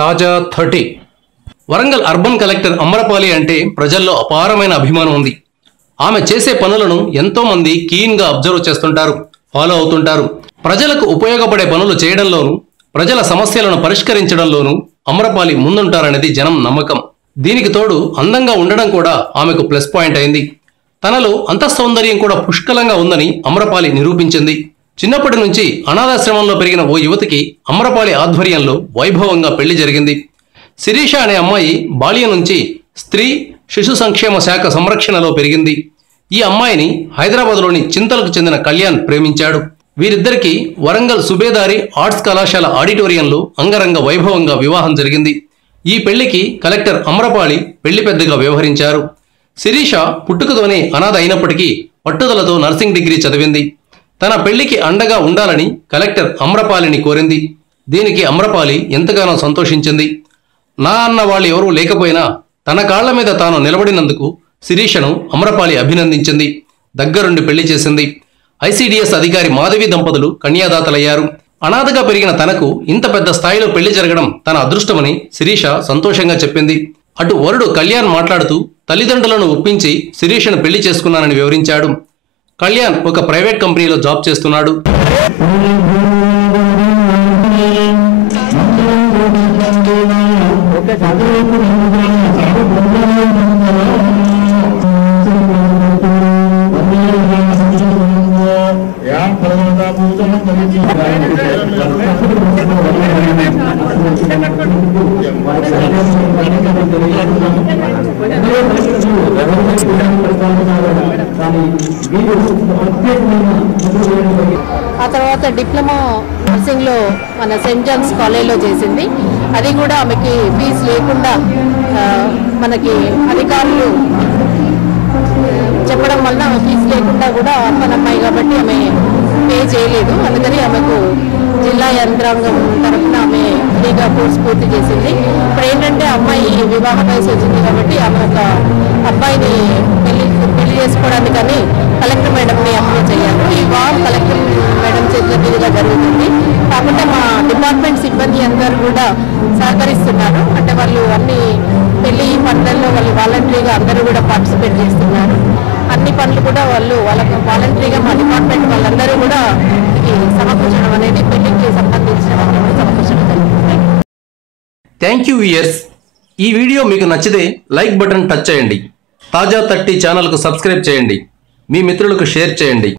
తాజా 30 Warangal urban collector Amrapali అంటే ప్రజల్లో అపారమైన అభిమానం ఉంది. ఆమె చేసే పనులను ఎంతో మంది కీన్గా అబ్జర్వ్ చేస్తుంటారు, ఫాలో అవుతుంటారు. ప్రజలకు ఉపయోగపడే పనులు చేయడంలోనూ ప్రజల సమస్యలను పరిష్కరించడంలోనూ అమరపాలి ముందుంటారనేది జనం నమ్మకం. దీనికి తోడు అందంగా ఉండడం కూడా ఆమెకు ప్లస్ పాయింట్ అయింది. తనలో అంతఃసౌందర్యం కూడా పుష్కలంగా ఉందని అమరపాలి నిరూపించింది. చిన్నప్పటి నుంచి అనాథాశ్రమంలో పెరిగిన ఓ యువతికి అమరపాలి ఆధ్వర్యంలో వైభవంగా పెళ్లి జరిగింది. శిరీష అనే అమ్మాయి బాల్యం నుంచి స్త్రీ శిశు సంక్షేమ శాఖ సంరక్షణలో పెరిగింది. ఈ అమ్మాయిని హైదరాబాద్లోని చింతలకు చెందిన కళ్యాణ్ ప్రేమించాడు. వీరిద్దరికీ వరంగల్ సుబేదారి ఆర్ట్స్ కళాశాల ఆడిటోరియంలో అంగరంగ వైభవంగా వివాహం జరిగింది. ఈ పెళ్లికి కలెక్టర్ అమరపాలి పెళ్లి పెద్దగా వ్యవహరించారు. శిరీష పుట్టుకతోనే అనాథ అయినప్పటికీ పట్టుదలతో నర్సింగ్ డిగ్రీ చదివింది. తన పెళ్లికి అండగా ఉండాలని కలెక్టర్ అమరపాలిని కోరింది. దీనికి అమరపాలి ఎంతగానో సంతోషించింది. నా అన్న వాళ్ళు ఎవరూ లేకపోయినా తన కాళ్ల మీద తాను నిలబడినందుకు శిరీషను అమరపాలి అభినందించింది. దగ్గరుండి పెళ్లి చేసింది. ఐసిడిఎస్ అధికారి మాధవి దంపతులు కన్యాదాతలయ్యారు. అనాథగా పెరిగిన తనకు ఇంత పెద్ద స్థాయిలో పెళ్లి జరగడం తన అదృష్టమని శిరీష సంతోషంగా చెప్పింది. అటు వరుడు కళ్యాణ్ మాట్లాడుతూ తల్లిదండ్రులను ఒప్పించి శిరీషను పెళ్లి చేసుకున్నానని వివరించాడు. కళ్యాణ్ ఒక ప్రైవేట్ కంపెనీలో జాబ్ చేస్తున్నాడు. ఆ తర్వాత డిప్లొమా నర్సింగ్లో మన సెయింట్ జాన్స్ కాలేజ్లో చేసింది. అది కూడా ఆమెకి ఫీజు లేకుండా మనకి అధికారులు చెప్పడం వల్ల ఫీజు లేకుండా కూడా అమ్మాయి కాబట్టి ఆమె పే చేయలేదు. అందుకని ఆమెకు జిల్లా యంత్రాంగం తరఫున ఆమె ఫ్రీగా కోర్స్ పూర్తి చేసింది. ఇప్పుడు ఏంటంటే అమ్మాయి వివాహ వయసు వచ్చింది కాబట్టి ఆమె ఒక అబ్బాయిని పెళ్లి చేసుకోవడానికని కలెక్టర్ మేడంని అప్రోచ్ అయ్యారు. ఈ వివాహం కలెక్టర్ మేడం చేతుల మీదుగా జరుగుతుంది. కాకుండా మా డిపార్ట్మెంట్ సిబ్బంది అందరూ కూడా సహకరిస్తున్నారు. అంటే వాళ్ళు అన్ని పెళ్లి పనులలో వాళ్ళు వాలంటరీగా అందరూ కూడా పార్టిసిపేట్ చేస్తున్నారు. అన్ని పనులు కూడా వాళ్ళకి వాలంటరీగా మా డిపార్ట్మెంట్ వాళ్ళందరూ కూడా సమకూర్చడం అనేది పెళ్లికి సంబంధించిన సమకూర్చడం జరుగుతుంది. Thank you viewers. ఈ వీడియో మీకు నచ్చితే లైక్ బటన్ టచ్ చేయండి. తాజా 30 ఛానల్కు సబ్స్క్రైబ్ చేయండి. మీ మిత్రులకు షేర్ చేయండి.